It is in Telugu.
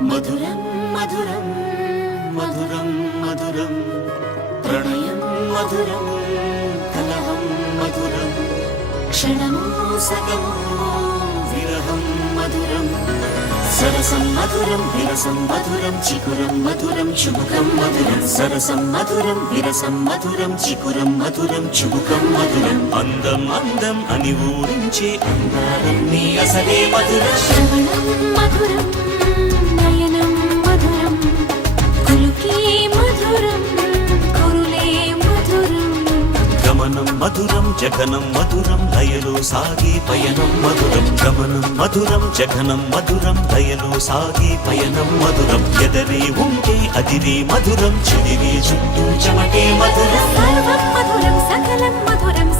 మధురం మధురం మధురం మధురం ప్రణయం మధురం కలహం మధురం క్షణము సగము విరహం మధురం సరసం మధురం విరసం మధురం చికురం మధురం చుబుకం మధురం సరసం మధురం విరసం మధురం చికురం మధురం చుబుకం మధురం అందం అందం అని ఊరించే అందాలన్నీ అసలే మధురం శ్రవణం మధురం నయనం మధురం కులుకే మధురం కురులే మధురం గమనం మధురం జగనం మధురం లయలో సాగే పయనం మధురం గమనం మధురం జగనం మధురం లయలో సాగే పయనం మధురం ఎదరే ఉంటే అదిరే మధురం చెదిరే చుట్టూ చెమటే మధురం సర్వం మధురం సకలం మధురం